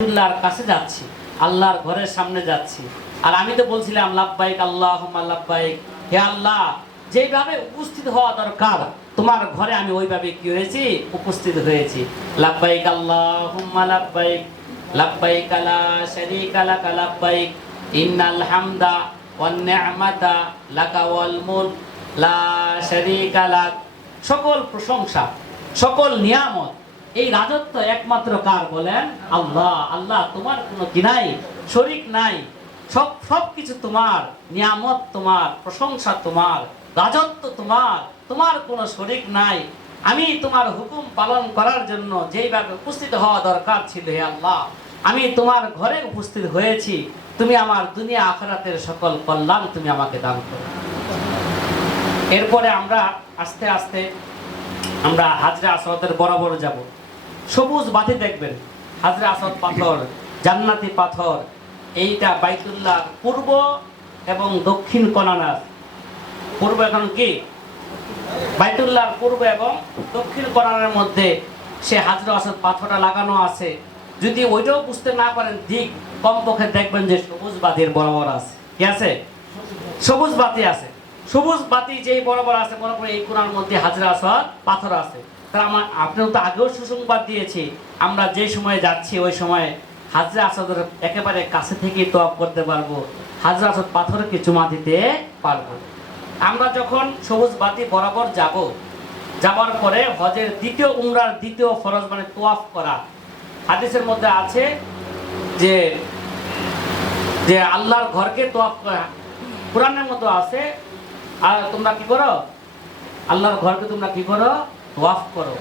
আল্লাহর কাছে যাচ্ছি, আল্লাহর ঘরের সামনে যাচ্ছি। আর আমি তো বলছিলাম লাব্বাইক আল্লাহুম্মা লাব্বাইক, হে আল্লাহ, যেভাবে উপস্থিত হওয়া দরকার তোমার ঘরে আমি ওইভাবে কি হয়েছি, উপস্থিত হয়েছি। লাব্বাইক আল্লাহুম্মা লাব্বাইক, লাব্বাইক লা শারীকা লাক লাব্বাইক, ইন্নাল হামদা ওয়ান নি'মাতা লাকা ওয়াল মুলক লা শারীকা লাক। সকল প্রশংসা, সকল নিয়ামত, এই রাজত্ব একমাত্র কার বলেন? আল্লাহ। আল্লাহ, তোমার কোনো কি নাই, শরীক নাই। সবকিছু তোমার, নিয়ামত তোমার, প্রশংসা তোমার, রাজত্ব তোমার, তোমার কোনো শরীক নাই। আমি তোমার হুকুম পালন করার জন্য যেইভাবে উপস্থিত হওয়া দরকার ছিল, হে আল্লাহ, আমি তোমার ঘরে উপস্থিত হয়েছি। তুমি আমার দুনিয়া আখিরাতের সকল কল্যাণ তুমি আমাকে দান করো। এরপরে আমরা আস্তে আস্তে আমরা হাজরে আসওয়াদের বরাবর যাব। সবুজ বাতি দেখবেন, হাজরে আসওয়াদ পাথর, জান্নাতি পাথর। এইটা বাইতুল্লাহর পূর্ব এবং দক্ষিণ কোণার। পূর্ব এখন কি বাইতুল্লাহর পূর্ব এবং দক্ষিণ কোণার মধ্যে সে হাজরে আসওয়াদ পাথরটা লাগানো আছে। যদি ওইটাও বুঝতে না পারেন দিক, কমপক্ষে দেখবেন যে সবুজ বাতির বরাবর আছে। কি আছে? সবুজ বাতি আছে। সবুজ বাতি যেই বরাবর আছে, বরাবর এই কোণার মধ্যে হাজরে আসওয়াদ পাথর আছে। তার আপনার তো আগেও সুসংবাদ দিয়েছি, আমরা যে সময়ে যাচ্ছি ওই সময় হাজরে আসওয়াদের একেবারে কাছে থেকে তওয়াফ করতে পারবো, হাজরে আসওয়াদ পাথরকে চুমা দিতে পারবো। আমরা যখন সবুজ বাতি বরাবর যাব, যাবার পরে হজের দ্বিতীয় উমরার দ্বিতীয় ফরজ মানে তওয়াফ করা। হাদিসের মধ্যে আছে যে যে আল্লাহর ঘরকে তওয়াফ করা, কোরআনের মধ্যে আছে, আর তোমরা কি করো, আল্লাহর ঘরকে তোমরা কি করো, তওয়াফ করো।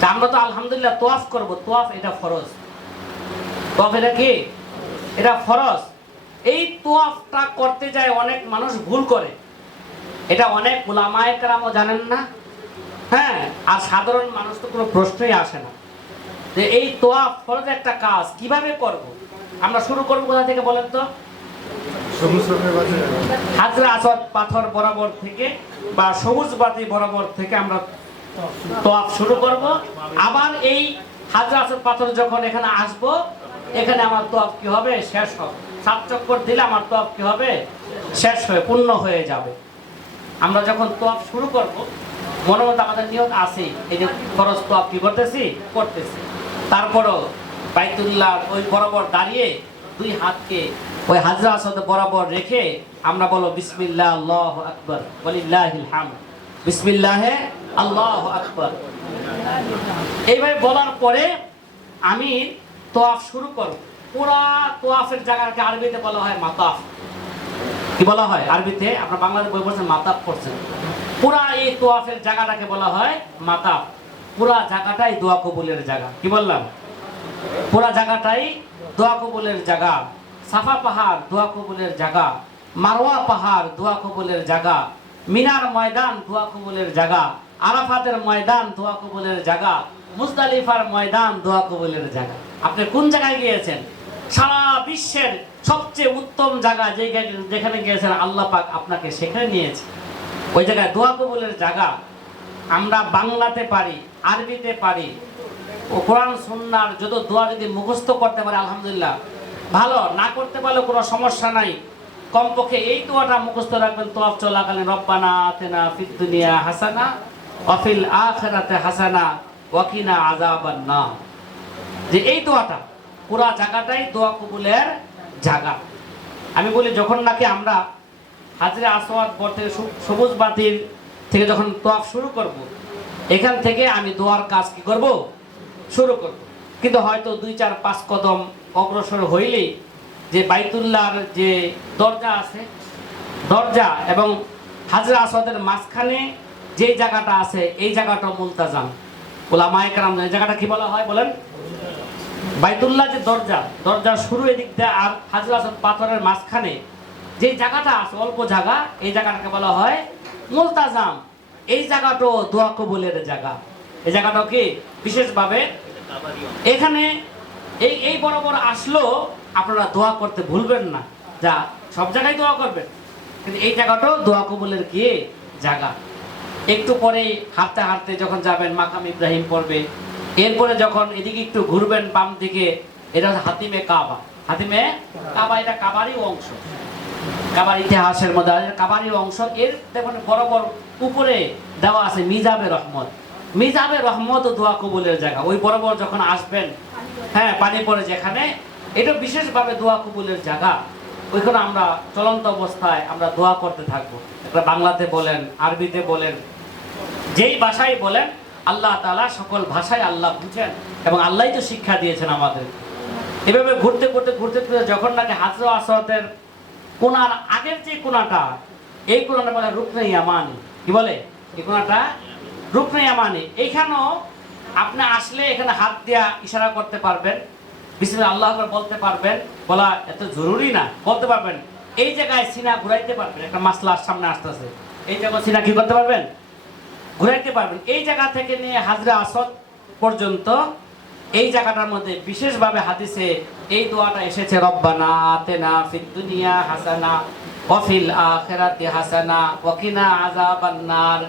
তা আমরা তো আলহামদুলিল্লাহ তওয়াফ করব। তওয়াফ এটা ফরজ। তওয়াফ এটা কি? এটা ফরজ। এই তওয়াফটা করতে যায় অনেক মানুষ ভুল করে। এটা অনেক উলামায়ে কেরামও জানেন না, হ্যাঁ, আর সাধারণ মানুষ তো কোনো প্রশ্নই আসে না যে এই তওয়াফ ফরজ একটা কাজ, কিভাবে করব। আমরা শুরু করব কোথা থেকে বলেন তো? হাজরে আসওয়াদ পাথর বরাবর থেকে বা সবুজ বাতি বরাবর থেকে আমরা তওয়াফ শুরু করব। আবার এই হাজরে আসওয়াদ পাথর যখন এখানে আসব, এখানে আমার তওয়াফ কি হবে, শেষ হবে। 7 চক্কর দিলে আমার তওয়াফ কি হবে, শেষ হয়ে পূর্ণ হয়ে যাবে। আমরা যখন তওয়াফ শুরু করব, মনের মধ্যে আমাদের নিয়ত আছে, এই যে ফরজ তওয়াফ কি করতেছি, তারপরও বাইতুল্লাহর ওই বরাবর দাঁড়িয়ে দুই হাতকে ওই হাজরে আসওয়াদ বরাবর রেখে আমরা বলো বিসমিল্লাহ আল্লাহু আকবার ওয়ালিল্লাহিল হামদ, বিসমিল্লাহে আল্লাহু আকবার। এইভাবে বলার পরে আমি তওয়াফ শুরু করব। পুরা তওয়াফের জায়গাকে আরবিতে বলা হয় মাতাফ। কি বলা হয় আরবিতে? আপনারা বাংলাতে বই পড়ছেন, মাতাফ পড়ছেন। পুরা এই তওয়াফের জায়গাটাকে বলা হয় মাতাফ। পুরা জায়গাটাই দোয়া কবুলের জায়গা। কি বললাম? পুরা জায়গাটাই দোয়া কবুলের জায়গা। সাফা পাহাড় দোয়া কবুলের জায়গা, মারওয়া পাহাড় দোয়া কবুলের জায়গা, মিনার ময়দান দোয়া কবুলের জায়গা, আরাফাতের ময়দান দোয়া কবুলের জায়গা, মুজদালিফার ময়দান দোয়া কবুলের জায়গা। আপনি কোন জায়গায় গিয়েছেন? সারা বিশ্বের সবচেয়ে উত্তম জায়গা যেখানে গিয়েছেন, আল্লাহ পাক আপনাকে সেখানে নিয়েছে। ওই জায়গায় দোয়া কবুলের জায়গা। আমরা বাংলাতে পারি, আরবিতে পারি, ও কোরআন সুন্নাহর যত দোয়া যদি মুখস্থ করতে পারে আলহামদুলিল্লাহ ভালো, না করতে পারলে কোনো সমস্যা নাই। কমপক্ষে এই দোয়াটা মুখস্থ রাখবেন তওয়াফ চলাকালীন, রব্বানা আতিনা ফিদ দুনিয়া হাসানা ওয়া ফিল আখিরাতি হাসানা ওয়া কিনা আযাবান নার। যে এই দোয়াটা পুরা জায়গাটাই দোয়া কবুলের জায়গা। আমি বলি যখন নাকি আমরা হাজরে আসওয়াদ থেকে সবুজ বাতির থেকে যখন তওয়াফ শুরু করব, এখান থেকে আমি দোয়ার কাজ কি করব, শুরু করব। কিন্তু হয়তো 2-4-5 কদম অগ্রসর হইলেই যে বাইতুল্লাহর যে দরজা আছে, দরজা এবং হাজরে আসওয়াদের মাঝখানে যে জায়গাটা আছে, এই জায়গাটা মুলতাজাম। উলামায়ে কেরাম এই জায়গাটা কি বলা হয় বলেন? বাইতুল্লাহ যে দরজা, দরজার শুরু এদিক দিয়ে আর হাজরে আসওয়াদ পাথরের মাঝখানে যে জায়গাটা আছে, অল্প জায়গা, এই জায়গাটাকে বলা হয় মুলতাজাম। এই জায়গাটাও দোয়া কবুলের জায়গা। এই জায়গাটাও কি বিশেষভাবে এখানে এই বরাবর আসলো, আপনারা দোয়া করতে ভুলবেন না। যা সব জায়গায় দোয়া করবেন, কিন্তু এই জায়গাটাও দোয়া কবুলের কি জায়গা। একটু পরে হাঁটতে হাঁটতে যখন যাবেন মাকাম ইব্রাহিম পড়বে, এরপরে যখন এদিকে একটু ঘুরবেন বাম দিকে, এটা হচ্ছে হাতিমে কাবা। হাতিমে কাবা এটা কাবারই অংশ, কাবার ইতিহাসের মধ্যে কাবারই অংশ। এর দেখুন বরাবর উপরে দেওয়া আছে মিজাবে রহমত। মিজাবে রহমত ও দোয়া কবুলের জায়গা। ওই বরাবর যখন আসবেন, হ্যাঁ পানি পড়ে যেখানে, এটা বিশেষভাবে দোয়া কবুলের জায়গা। ওইখানে আমরা চলন্ত অবস্থায় আমরা দোয়া করতে থাকবো। এটা বাংলাতে বলেন, আরবিতে বলেন, যেই ভাষায় বলেন, আল্লাহ তাআলা সকল ভাষায় আল্লাহ বুঝেন এবং আল্লাহই তো শিক্ষা দিয়েছেন আমাদের। এভাবে ঘুরতে ঘুরতে ঘুরতে ঘুরতে যখন নাকি হাজরা আসওয়াদের কোনার আগের যে কোনাটা, এই কোনাটা বলে রুকনে ইয়ামানি। কি বলে এই কোনাটা? রুকনে ইয়ামানি। এইখানেও আপনি আসলে এখানে হাত দিয়া ইশারা করতে পারবেন, বিসমিল্লাহ আল্লাহু আকবার বলতে পারবেন। বলা এত জরুরি না, বলতে পারবেন। এই জায়গায় সিনা ঘুরাইতে পারবেন। একটা মাসলার সামনে আসতেছে, এই জায়গায় সিনা কি করতে পারবেন? ঘুরাইতে পারবেন। এই জায়গা থেকে নিয়ে হাজরা আসওয়াদ পর্যন্ত এই জায়গাটার মধ্যে বিশেষভাবে হাদিসে এই দোয়াটা এসেছে, রব্বানা আতিনা ফিদ দুনিয়া হাসানা ওয়া ফিল আখিরাতি হাসানা ওয়া কিনা আযাবান নার।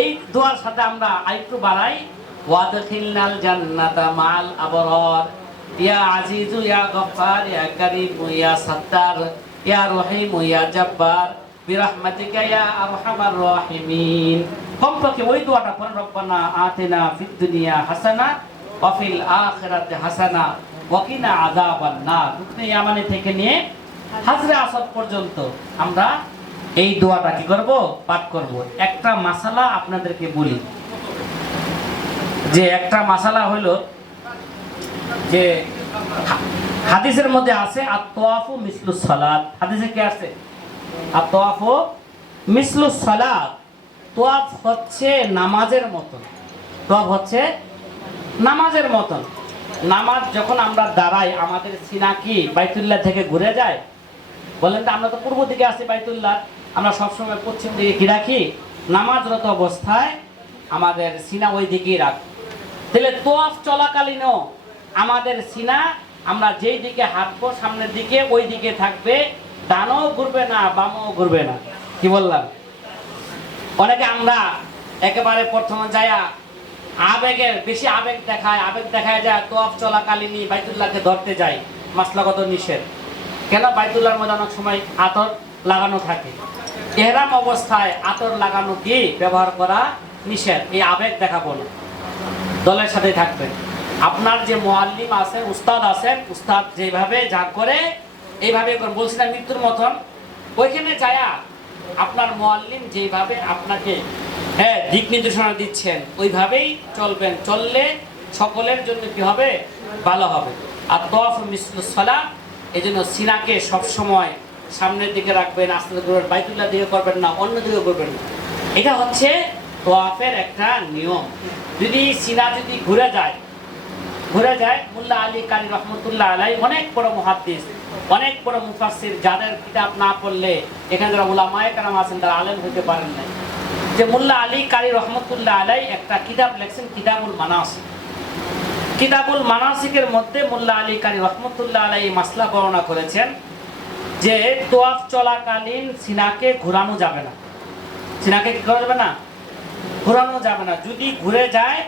এই দোয়ার সাথে আমরা আরেকটু বাড়াই, ওয়াদখিলনাল জান্নাতা মাল আবরার ইয়া আজিজু ইয়া গফফার ইয়া কারীম ইয়া সাত্তার ইয়া রহিম ইয়া জাব্বার বিরহমাতিকা ইয়া আরহামার রাহিমিন। কমপক্ষে ওই দোয়াটা পড়েন, রব্বানা আতিনা ফিদ দুনিয়া হাসানা ওয়া ফিল আখিরাতি হাসানা ওয়া কিনা আযাবান নার। রুকনে ইয়ামানি থেকে নিয়ে হাজরে আসওয়াদ পর্যন্ত আমরা এই দোয়াটা কি করব? পাঠ করব। একটা মাসালা আপনাদেরকে বলি, যে একটা মাসালা হলো যে হাদিসের মধ্যে আছে আত-তাওয়াফু মিসলুস সালাত। হাদিসে কি আছে? আত-তাওয়াফু মিসলুস সালাত। তাওয়াফ হচ্ছে নামাজের মতন। তাওয়াফ হচ্ছে নামাজের মতন। নামাজ যখন আমরা দাঁড়াই, আমাদের সিনা কি বাইতুল্লাহ থেকে ঘুরে যায়? বলেন তো, আমরা তো পূর্ব দিকে আছি বাইতুল্লাহ, আমরা সবসময় পশ্চিম দিকে কি রাখি? নামাজরত অবস্থায় আমাদের সিনা ওই দিকেই রাখি। তাহলে তাওয়াফ চলাকালীনও আমাদের সিনা আমরা যেই দিকে হাঁটবো সামনের দিকে ওই দিকে থাকবে, ডানও ঘুরবে না বামও ঘুরবে না। কি বললাম? অনেকে আমরা একেবারে প্রথমে যায়া আবেগের বেশি আবেগ দেখায় যায়, তাওয়াফ চলাকালীনই বাইতুল্লাহকে ধরতে যায়। মাসলাগত নিষেধ। কেন? বাইতুল্লাহর মধ্যে অনেক সময় আতর লাগানো থাকে। ইহরাম অবস্থায় আতর লাগানো কি ব্যবহার করা নিষেধ। এই আবেগ দেখাবো না, দলের সাথে থাকবেন। আপনার যে মুআল্লিম আছেন, উস্তাদ আছেন, উস্তাদ যেভাবে যা করে এইভাবে বলছি না মৃত্যুর মতন, ওইখানে যায়া আপনার মুআল্লিম যেভাবে আপনাকে দিক নির্দেশনা দিচ্ছেন ওইভাবেই চলবেন। চললে সকলের জন্য কি হবে? ভালো হবে। আর তাওয়াফ মিসলুস সালাত, এই জন্য সিনাকে সবসময় সামনের দিকে রাখবেন, আস্তে আস্তে করবেন, বাইতুল্লাহ দিকে করবেন না, অন্য দিকে করবেন না। এটা হচ্ছে তাওয়াফের একটা নিয়ম। যদি সিনা যদি ঘুরে যায়, মোল্লা আলী কারি রহমতুল্লাহ আলাই অনেক বড় মুহাদ্দিস, অনেক বড় মুফাসসির, যাদের কিতাব না পড়লে এখানে যারা উলামায়ে কেরাম আছেন তারা আলেম হতে পারেন না। যে মোল্লা আলী কারি রহমতুল্লাহ আলাই একটা কিতাব লিখছেন, কিতাবুল মানাসিক। কিতাবুল মানাসিকের মধ্যে মোল্লা আলী কারি রহমতুল্লাহ আলাই এই মাসলা বর্ণনা করেছেন যে তাওয়াফ চলাকালীন সিনাকে ঘোরানো যাবে না। সিনাকে কি করা যাবে না? ঘোরানো যাবে না। যদি ঘুরে যায়,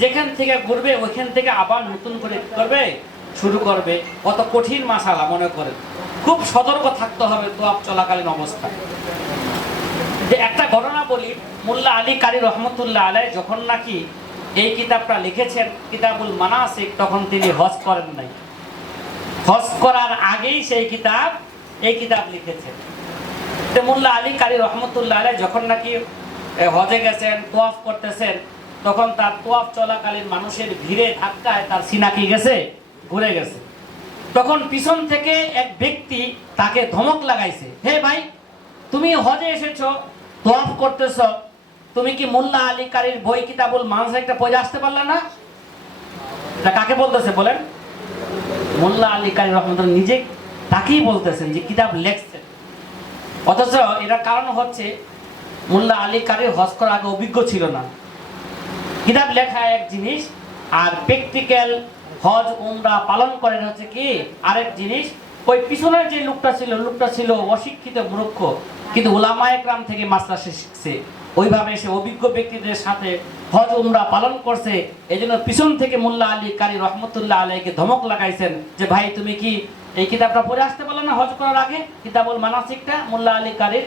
যেখান থেকে ঘুরবে ওইখান থেকে আবার নতুন করে কি করবে? শুরু করবে। কত কঠিন মাসালা মনে করেন। খুব সতর্ক থাকতে হবে তাওয়াফ চলাকালীন অবস্থায়। যে একটা ঘটনা বলি, মোল্লা আলী কারি রহমতুল্লাহ আলাই যখন নাকি এই কিতাবটা লিখেছেন কিতাবুল মানাসিক, তখন তিনি হজ করেন নাই। হজ করার আগেই এই কিতাব লিখেছেন। তো মোল্লা আলী কারি রহমতুল্লাহ আলাই যখন নাকি হজে গেছেন, তাওয়াফ করতেছেন, তখন তার তাওয়াফ চলাকালীন মানুষের ভিড়ে ধাক্কায় তার সিনা কি গেছে? ঘুরে গেছে। তখন পিছন থেকে এক ব্যক্তি তাকে ধমক লাগাইছে, হে ভাই, তুমি হজে এসেছো, তাওয়াফ করতেছো, তুমি কি মোল্লা আলী কারির বই কিতাবুল মানাসিকটা পড়ে আসতে পারলে না? এটা কাকে বলতেছে বলেন? মোল্লা আলী কারি রহমতুল্লাহ নিজে তাকেই বলতেছেন যে কিতাব লেখছেন। অথচ এটার কারণ হচ্ছে মোল্লা আলী কারির হজ করার আগে অভিজ্ঞ ছিল না। কিতাব লেখা এক জিনিস, আর প্র্যাকটিক্যাল হজ উমরা পালন করেন হচ্ছে কি আরেক জিনিস। ওই পিছনের যে লোকটা ছিল অশিক্ষিত মূর্খ, কিন্তু উলামায়ে কেরাম থেকে মাসলা শিখছে। ওইভাবে সে অভিজ্ঞ ব্যক্তিদের সাথে হজ উমরা পালন করছে, এই জন্য পিছন থেকে মোল্লা আলী কারি রহমতুল্লাহ আলাইকে ধমক লাগাইছেন যে ভাই তুমি কি এই কিতাবটা পড়ে আসতে পারলে না হজ করার আগে, কিতাবুল মানাসিকটা মোল্লা আলী কারির।